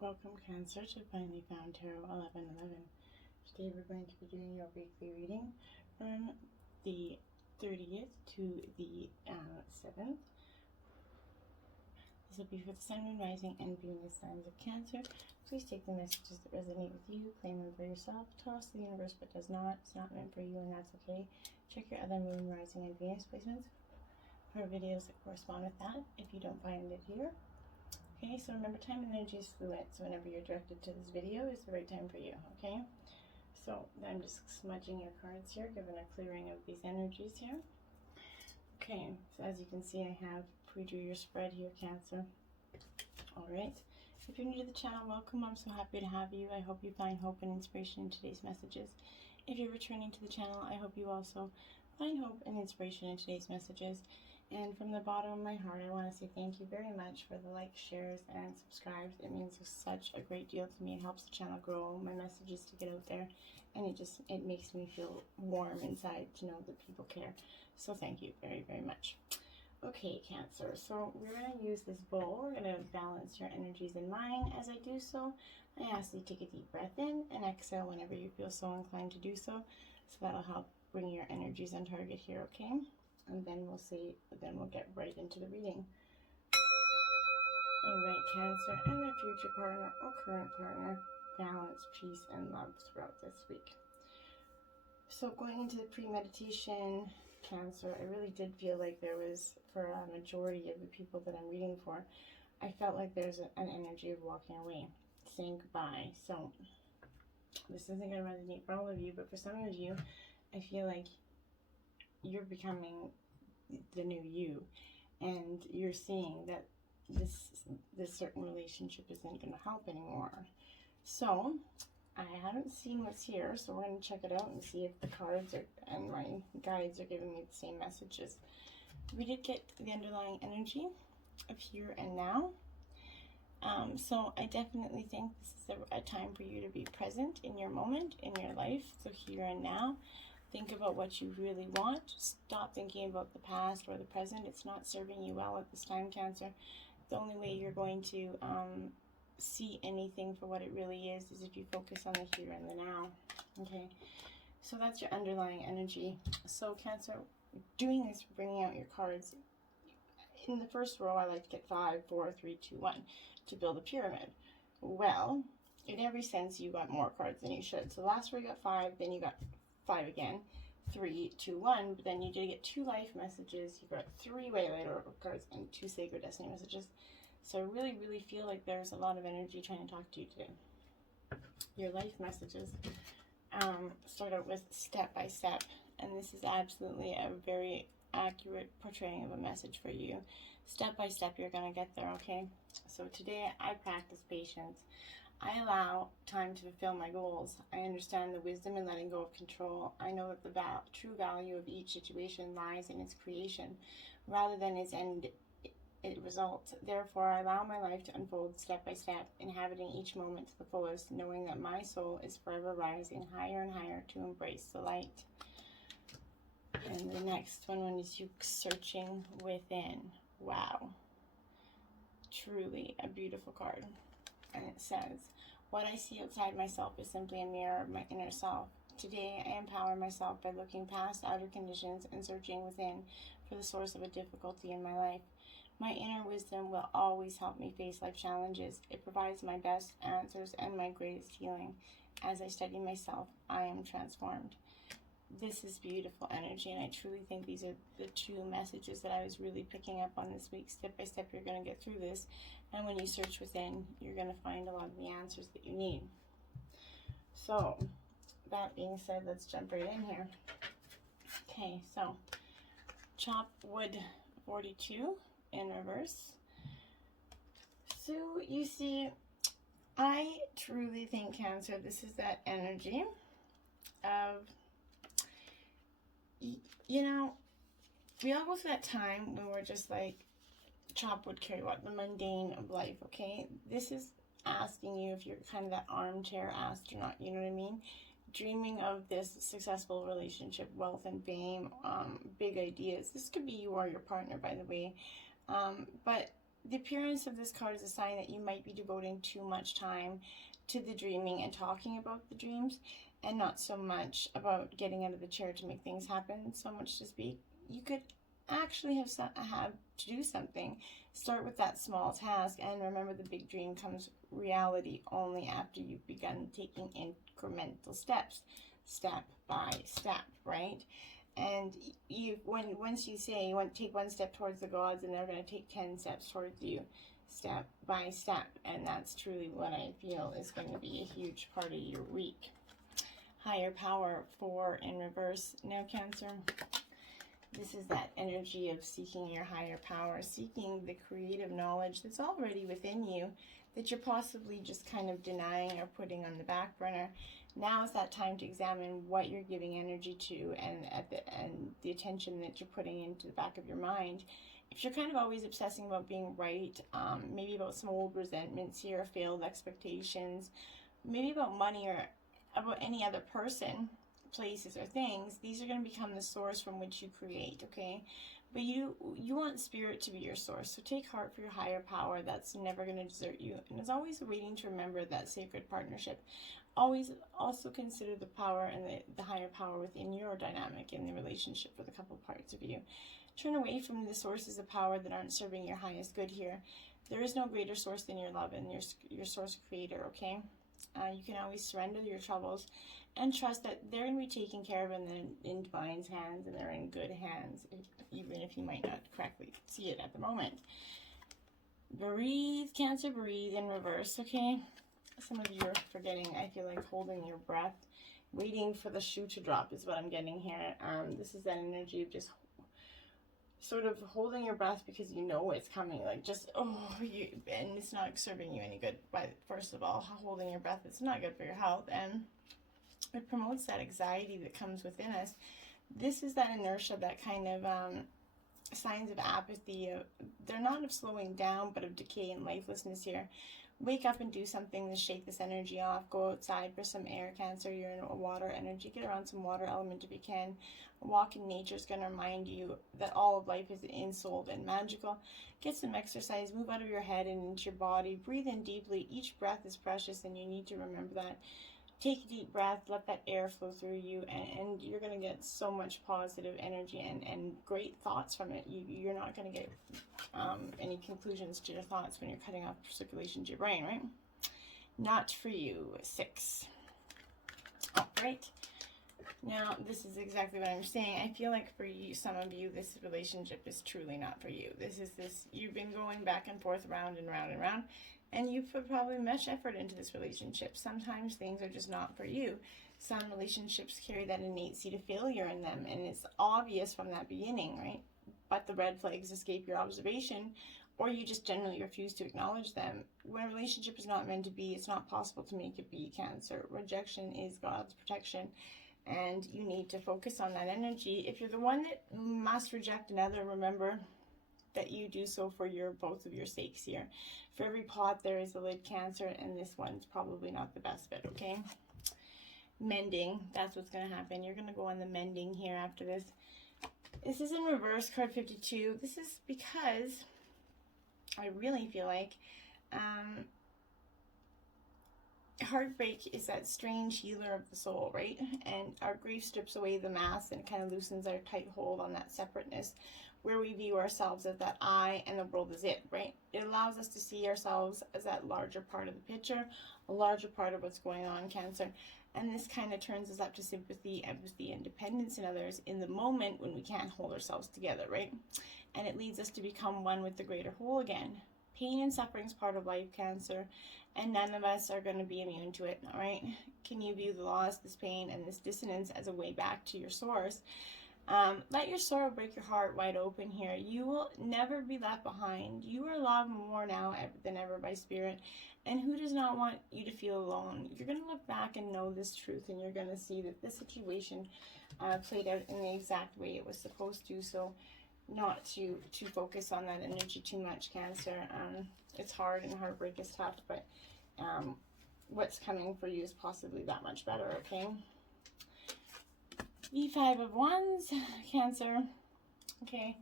Welcome Cancer to Finally Found Tarot 1111. Today we're going to be doing your weekly reading from the 30th to the 7th. This will be for the Sun, Moon, Rising, and Venus signs of Cancer. Please take the messages that resonate with you, claim them for yourself, toss the universe but does not. It's not meant for you and that's okay. Check your other Moon, Rising, and Venus placements for videos that correspond with that if you don't find it here. Okay, so remember, time and energy is fluid, so whenever you're directed to this video is the right time for you, okay? So I'm just smudging your cards here, giving a clearing of these energies here. Okay, so as you can see, I have pre-drew your spread here, Cancer. All right, if you're new to the channel, welcome. I'm so happy to have you. I hope you find hope and inspiration in today's messages. If you're returning to the channel, I hope you also find hope and inspiration in today's messages. And from the bottom of my heart, I want to say thank you very much for the likes, shares, and subscribes. It means such a great deal to me. It helps the channel grow, my messages to get out there, and it makes me feel warm inside to know that people care. So thank you very, very much. Okay, Cancer, so we're going to use this bowl. We're going to balance your energies in mine. As I do so, I ask you to take a deep breath in and exhale whenever you feel so inclined to do so. So that'll help bring your energies on target here, okay? And then we'll get right into the reading. All right, Cancer, and their future partner or current partner, balance, peace, and love throughout this week. So going into the pre-meditation, Cancer, I really did feel like there was, for a majority of the people that I'm reading for, I felt like there's an energy of walking away, saying goodbye. So this isn't going to resonate for all of you, but for some of you, I feel like you're becoming the new you, and you're seeing that this certain relationship isn't going to help anymore. So I haven't seen what's here, so we're going to check it out and see if the cards and my guides are giving me the same messages. We did get the underlying energy of here and now. So I definitely think this is a time for you to be present in your moment, in your life. So here and now, think about what you really want. Stop thinking about the past or the present. It's not serving you well at this time, Cancer. The only way you're going to see anything for what it really is if you focus on the here and the now. Okay, so that's your underlying energy. So Cancer, doing this, bringing out your cards. In the first row, I like to get 5, 4, 3, 2, 1 to build a pyramid. Well, in every sense, you got more cards than you should. So last row you got 5, then you got 5 again, 3, 2, 1, but then you did get 2 life messages, you got 3 Waylay Oracle cards, and 2 Sacred Destiny messages. So I really, really feel like there's a lot of energy trying to talk to you today. Your life messages start out with step by step, and this is absolutely a very accurate portraying of a message for you. Step by step, you're going to get there, okay? So today, I practice patience. I allow time to fulfill my goals. I understand the wisdom in letting go of control. I know that the true value of each situation lies in its creation rather than its end result. Therefore, I allow my life to unfold step by step, inhabiting each moment to the fullest, knowing that my soul is forever rising higher and higher to embrace the light. And the next one is you searching within. Wow. Truly a beautiful card. And it says, what I see outside myself is simply a mirror of my inner self. Today, I empower myself by looking past outer conditions and searching within for the source of a difficulty in my life. My inner wisdom will always help me face life challenges. It provides my best answers and my greatest healing. As I study myself, I am transformed. This is beautiful energy, and I truly think these are the 2 messages that I was really picking up on this week. Step by step, you're going to get through this, and when you search within, you're going to find a lot of the answers that you need. So, that being said, let's jump right in here. Okay, so, Chop Wood 42 in reverse. So, you see, I truly think, Cancer, this is that energy of, you know, we all go through that time when we're just like, chop wood, carry what, the mundane of life, okay? This is asking you if you're kind of that armchair astronaut, you know what I mean? Dreaming of this successful relationship, wealth and fame, big ideas. This could be you or your partner, by the way. But the appearance of this card is a sign that you might be devoting too much time to the dreaming and talking about the dreams, and not so much about getting out of the chair to make things happen, so much to speak. You could actually have to do something. Start with that small task, and remember, the big dream comes reality only after you've begun taking incremental steps, step by step, right? And once you say you want to take one step towards the gods, and they're going to take 10 steps towards you, step by step. And that's truly what I feel is going to be a huge part of your week. Higher power 4 in reverse. Now, Cancer, this is that energy of seeking your higher power, seeking the creative knowledge that's already within you, that you're possibly just kind of denying or putting on the back burner. Now is that time to examine what you're giving energy to, and the attention that you're putting into the back of your mind. If you're kind of always obsessing about being right, maybe about some old resentments here, failed expectations, maybe about money or about any other person, places, or things, these are going to become the source from which you create, okay? But you want spirit to be your source, so take heart for your higher power that's never going to desert you, and is always waiting to remember that sacred partnership. Always also consider the power and the higher power within your dynamic in the relationship with a couple parts of you. Turn away from the sources of power that aren't serving your highest good here. There is no greater source than your love and your source creator, okay? You can always surrender your troubles and trust that they're going to be taken care of in divine's hands, and they're in good hands, even if you might not correctly see it at the moment. Breathe, Cancer, breathe in reverse, okay? Some of you are forgetting, I feel like, holding your breath, waiting for the shoe to drop is what I'm getting here. This is that energy of just sort of holding your breath because you know it's coming, like just, and it's not serving you any good. But first of all, holding your breath, it's not good for your health, and it promotes that anxiety that comes within us. This is that inertia, that kind of signs of apathy. They're not of slowing down, but of decay and lifelessness here. Wake up and do something to shake this energy off. Go outside for some air, Cancer. You're in a water energy. Get around some water element if you can. A walk in nature is going to remind you that all of life is in-souled and magical. Get some exercise. Move out of your head and into your body. Breathe in deeply. Each breath is precious, and you need to remember that. Take a deep breath. Let that air flow through you, and you're going to get so much positive energy and great thoughts from it. You're not going to get any conclusions to your thoughts when you're cutting off circulation to your brain, right? Not for you. 6. All right. Now, this is exactly what I'm saying. I feel like for you, some of you, this relationship is truly not for you. You've been going back and forth, round and round and round, and you've put probably much effort into this relationship. Sometimes things are just not for you. Some relationships carry that innate seed of failure in them, and it's obvious from that beginning, right? But the red flags escape your observation, or you just generally refuse to acknowledge them. When a relationship is not meant to be, it's not possible to make it be, Cancer. Rejection is God's protection, and you need to focus on that energy. If you're the one that must reject another, remember that you do so for both of your sakes here. For every pot, there is a lid, Cancer, and this one's probably not the best fit, okay? Mending, that's what's going to happen. You're going to go on the mending here after this. This is in reverse, card 52. This is because I really feel like heartbreak is that strange healer of the soul, right? And our grief strips away the mask and kind of loosens our tight hold on that separateness, where we view ourselves as that I and the world is it, right? It allows us to see ourselves as that larger part of the picture, a larger part of what's going on, Cancer. And this kind of turns us up to sympathy, empathy, and dependence in others in the moment when we can't hold ourselves together, right? And it leads us to become one with the greater whole again. Pain and suffering is part of life, Cancer, and none of us are going to be immune to it, all right? Can you view the loss, this pain, and this dissonance as a way back to your source? Let your sorrow break your heart wide open here. You will never be left behind. You are loved more now than ever by Spirit. And who does not want you to feel alone? You're going to look back and know this truth, and you're going to see that this situation played out in the exact way it was supposed to. So not to focus on that energy too much, Cancer. It's hard, and heartbreak is tough, but what's coming for you is possibly that much better, okay? The 5 of Wands, Cancer. Okay,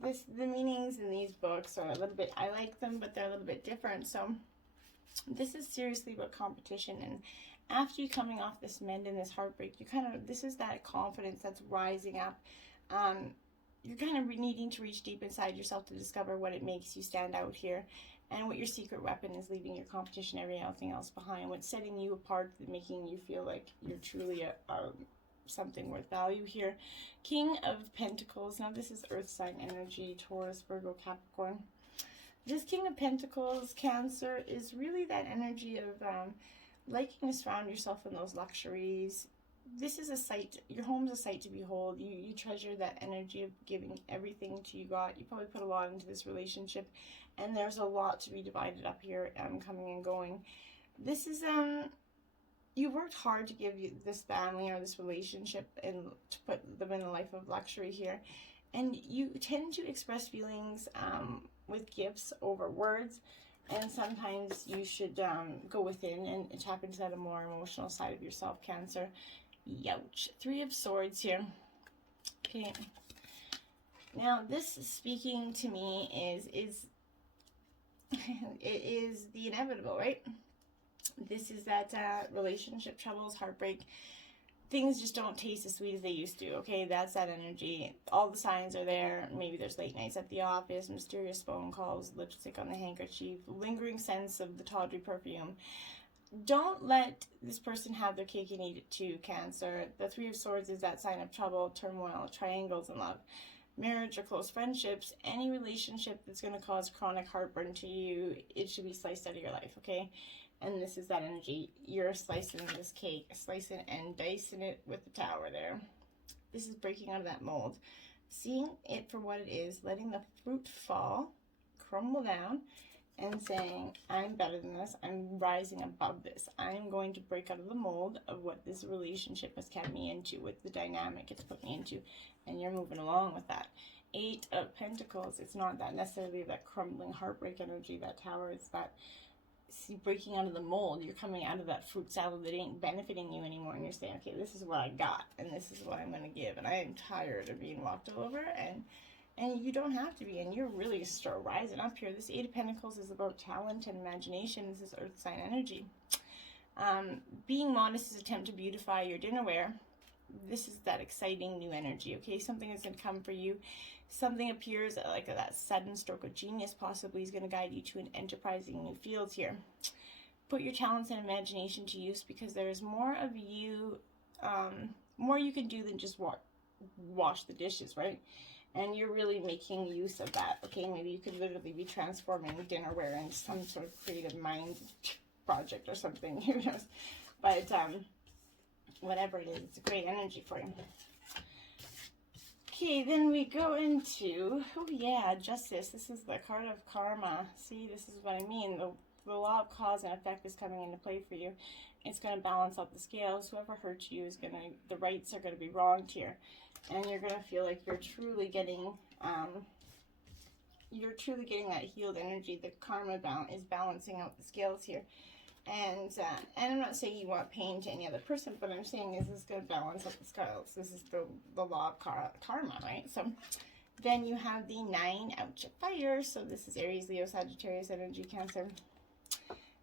the meanings in these books are a little bit, I like them, but they're a little bit different. So this is seriously about competition, and after you coming off this mend and this heartbreak, you kind of, this is that confidence that's rising up. You're kind of needing to reach deep inside yourself to discover what it makes you stand out here, and what your secret weapon is, leaving your competition, everything else behind, what's setting you apart, making you feel like you're truly something worth value here. King of Pentacles. Now this is earth sign energy, Taurus, Virgo, Capricorn. This King of Pentacles, Cancer, is really that energy of liking to surround yourself in those luxuries. This is a sight, your home's a sight to behold. You treasure that energy of giving everything to you got. You probably put a lot into this relationship, and there's a lot to be divided up here, coming and going. This is, you worked hard to give you this family or this relationship and to put them in a life of luxury here. And you tend to express feelings with gifts over words. And sometimes you should go within and tap into that more emotional side of yourself, Cancer. Youch. Three of Swords here. Okay. Now, this speaking to me is it is the inevitable, right? This is that relationship troubles, heartbreak. Things just don't taste as sweet as they used to, okay? That's that energy. All the signs are there. Maybe there's late nights at the office, mysterious phone calls, lipstick on the handkerchief, lingering sense of the tawdry perfume. Don't let this person have their cake and eat it too, Cancer. The Three of Swords is that sign of trouble, turmoil, triangles in love, marriage or close friendships. Any relationship that's going to cause chronic heartburn to you, it should be sliced out of your life, okay? And this is that energy. You're slicing this cake, slicing and dicing it with the tower there. This is breaking out of that mold. Seeing it for what it is, letting the fruit fall, crumble down, and saying, I'm better than this. I'm rising above this. I'm going to break out of the mold of what this relationship has kept me into, with the dynamic it's put me into. And you're moving along with that. Eight of Pentacles. It's not that necessarily that crumbling heartbreak energy, that tower. It's that breaking out of the mold. You're coming out of that fruit salad that ain't benefiting you anymore, and you're saying, okay, this is what I got, and this is what I'm going to give, and I am tired of being walked all over, and you don't have to be, and you're really start rising up here. This Eight of Pentacles is about talent and imagination. This is earth sign energy. Being modest is an attempt to beautify your dinnerware. This is that exciting new energy, okay? Something is going to come for you. Something appears like that sudden stroke of genius possibly is going to guide you to an enterprising new field here. Put your talents and imagination to use, because there is more of you, more you can do than just wash the dishes, right? And you're really making use of that, okay? Maybe you could literally be transforming dinnerware into some sort of creative mind project or something, who knows? But whatever it is, it's a great energy for you. Okay, then we go into, oh yeah, Justice. This is the card of karma. See, this is what I mean. The law of cause and effect is coming into play for you. It's going to balance out the scales. Whoever hurt you is going to, the rights are going to be wronged here. And you're going to feel like you're truly getting that healed energy. The karma is balancing out the scales here. And I'm not saying you want pain to any other person, but I'm saying is this is going to balance up the scales. This is the law of karma, right? So then you have the 9 ouch of fire. So this is Aries, Leo, Sagittarius energy, Cancer.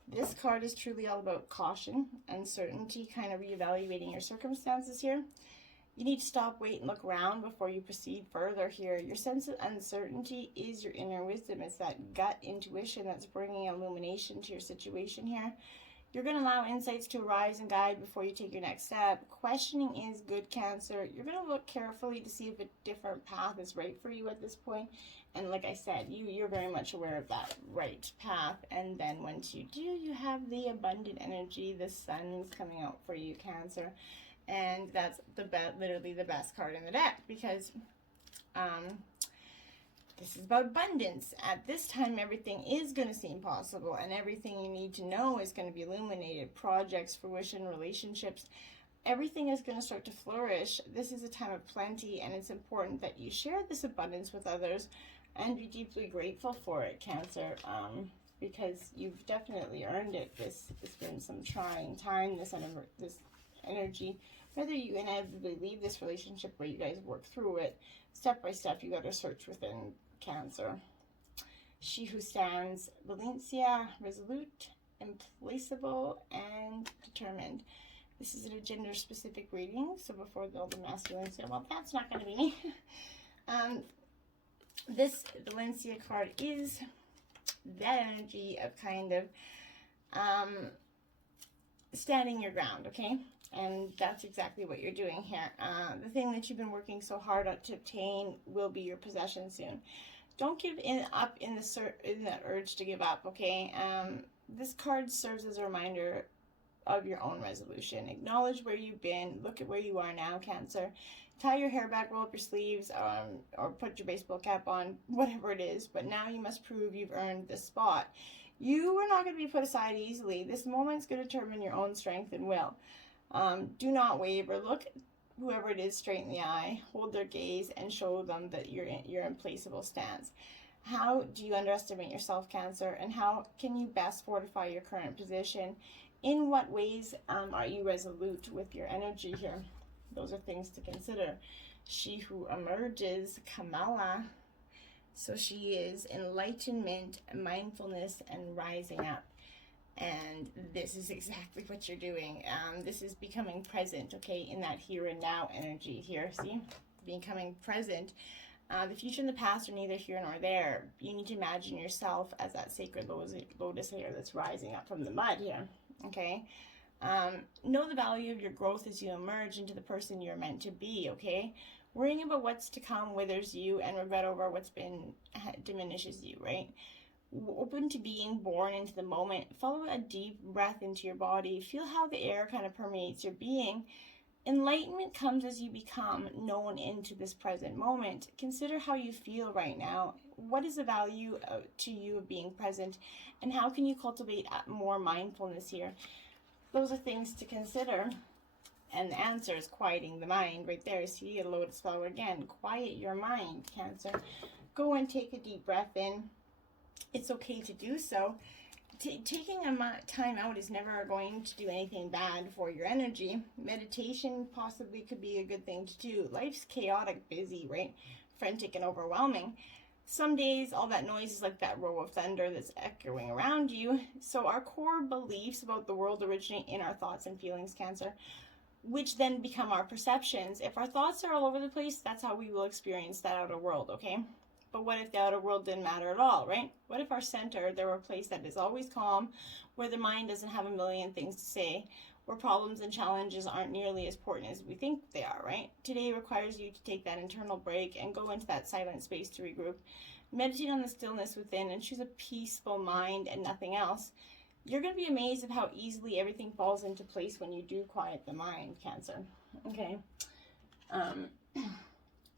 This card is truly all about caution, uncertainty, kind of reevaluating your circumstances here. You need to stop, wait, and look around before you proceed further here. Your sense of uncertainty is your inner wisdom. It's that gut intuition that's bringing illumination to your situation here. You're going to allow insights to arise and guide before you take your next step. Questioning is good, Cancer. You're going to look carefully to see if a different path is right for you at this point. And like I said, you're very much aware of that right path. And then once you do, you have the abundant energy. The sun's coming out for you, Cancer. And that's literally the best card in the deck, because this is about abundance. At this time, everything is going to seem possible, and everything you need to know is going to be illuminated. Projects, fruition, relationships, everything is going to start to flourish. This is a time of plenty, and it's important that you share this abundance with others and be deeply grateful for it, Cancer, because you've definitely earned it. This has been some trying time, this energy. Whether you inevitably leave this relationship or you guys work through it, step by step, you got to search within, Cancer. She who stands, Valencia, resolute, implacable, and determined. This is a gender-specific reading, so before all the masculine say, well, that's not going to be me. This Valencia card is that energy of kind of standing your ground, okay? And that's exactly what you're doing here. The thing that you've been working so hard to obtain will be your possession soon. Don't give up in that urge to give up, okay? This card serves as a reminder of your own resolution. Acknowledge where you've been. Look at where you are now, Cancer. Tie your hair back, roll up your sleeves, or put your baseball cap on, whatever it is. But now you must prove you've earned this spot. You are not going to be put aside easily. This moment's going to determine your own strength and will. Do not waver. Look whoever it is straight in the eye, hold their gaze, and show them that you're implacable stance. How do you underestimate yourself, Cancer, and how can you best fortify your current position? In what ways are you resolute with your energy here? Those are things to consider. She who emerges, Kamala, so she is enlightenment, mindfulness, and rising up. And this is exactly what you're doing. This is becoming present, okay, in that here and now energy here. See, becoming present. The future and the past are neither here nor there. You need to imagine yourself as that sacred lotus hair that's rising up from the mud here, okay? Know the value of your growth as you emerge into the person you're meant to be, okay? Worrying about what's to come withers you, and regret over what's been diminishes you, right? Open to being born into the moment. Follow a deep breath into your body. Feel how the air kind of permeates your being. Enlightenment comes as you become known into this present moment. Consider how you feel right now. What is the value to you of being present, and how can you cultivate more mindfulness here? Those are things to consider. And the answer is quieting the mind right there. See a lotus flower again. Quiet your mind, Cancer. Go and take a deep breath in. It's okay to do so. Taking a time out is never going to do anything bad for your energy. Meditation possibly could be a good thing to do. Life's chaotic, busy, right? Frantic and overwhelming. Some days, all that noise is like that roll of thunder that's echoing around you. So our core beliefs about the world originate in our thoughts and feelings, Cancer, which then become our perceptions. If our thoughts are all over the place, that's how we will experience that outer world, okay? But what if the outer world didn't matter at all, right? What if our center, there were a place that is always calm, where the mind doesn't have a million things to say, where problems and challenges aren't nearly as important as we think they are, right? Today requires you to take that internal break and go into that silent space to regroup. Meditate on the stillness within and choose a peaceful mind and nothing else. You're going to be amazed at how easily everything falls into place when you do quiet the mind, Cancer. Okay.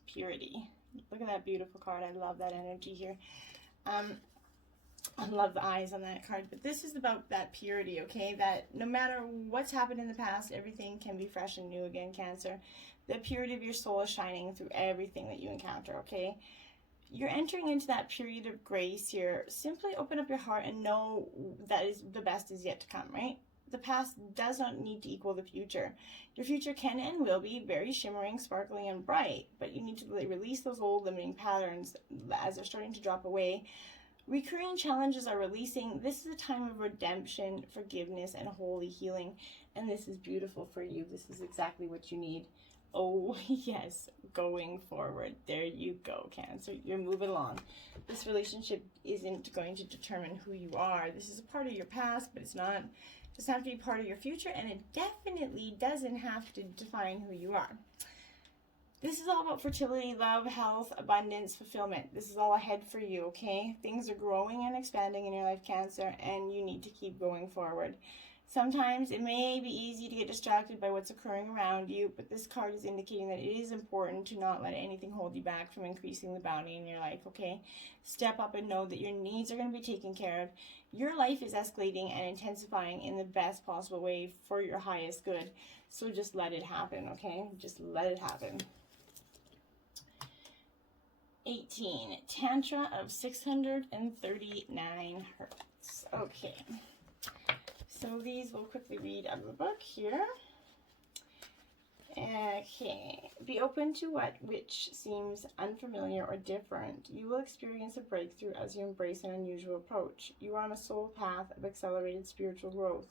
Purity. Look at that beautiful card. I love that energy here. I love the eyes on that card. But this is about that purity, okay? That no matter what's happened in the past, everything can be fresh and new again, Cancer. The purity of your soul is shining through everything that you encounter, okay? You're entering into that period of grace here. Simply open up your heart and know that the best is yet to come, right? The past does not need to equal the future. Your future can and will be very shimmering, sparkling, and bright, but you need to release those old limiting patterns as they're starting to drop away. Recurring challenges are releasing. This is a time of redemption, forgiveness, and holy healing, and this is beautiful for you. This is exactly what you need. Oh, yes, going forward. There you go, Cancer. You're moving along. This relationship isn't going to determine who you are. This is a part of your past, but it's not. It doesn't have to be part of your future, and it definitely doesn't have to define who you are. This is all about fertility, love, health, abundance, fulfillment. This is all ahead for you, okay? Things are growing and expanding in your life, Cancer, and you need to keep going forward. Sometimes it may be easy to get distracted by what's occurring around you, but this card is indicating that it is important to not let anything hold you back from increasing the bounty in your life, okay? Step up and know that your needs are going to be taken care of. Your life is escalating and intensifying in the best possible way for your highest good. So just let it happen, okay? Just let it happen. 18. Tantra of 639 hertz. Okay. So these we'll quickly read out of the book here. Okay, be open to which seems unfamiliar or different. You will experience a breakthrough as you embrace an unusual approach. You are on a soul path of accelerated spiritual growth,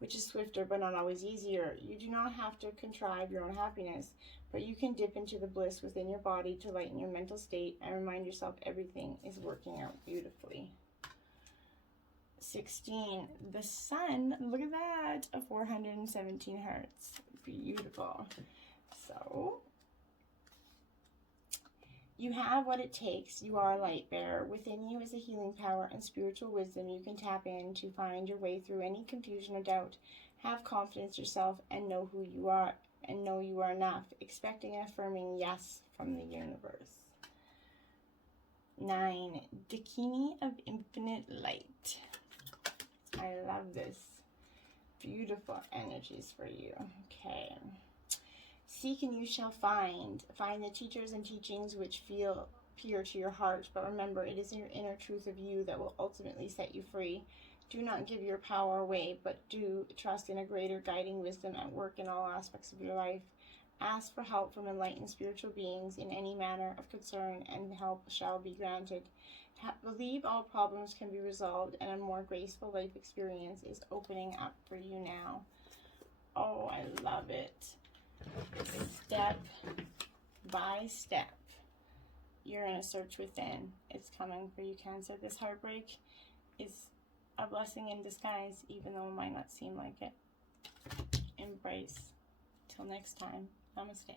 which is swifter but not always easier. You do not have to contrive your own happiness, but you can dip into the bliss within your body to lighten your mental state and remind yourself everything is working out beautifully. 16. The sun, look at that, a 417 hertz. Beautiful. So, you have what it takes. You are a light bearer. Within you is a healing power and spiritual wisdom you can tap in to find your way through any confusion or doubt. Have confidence in yourself and know who you are, and know you are enough. Expecting and affirming yes from the universe. 9. Dakini of infinite light. I love this. Beautiful energies for you. Okay. Seek and you shall find. Find the teachers and teachings which feel pure to your heart, but remember, it is your inner truth of you that will ultimately set you free. Do not give your power away, but do trust in a greater guiding wisdom at work in all aspects of your life. Ask for help from enlightened spiritual beings in any manner of concern, and help shall be granted. Believe all problems can be resolved, and a more graceful life experience is opening up for you now. Oh, I love it. Step by step, you're in a search within. It's coming for you, Cancer. This heartbreak is a blessing in disguise, even though it might not seem like it. Embrace. Till next time, namaste.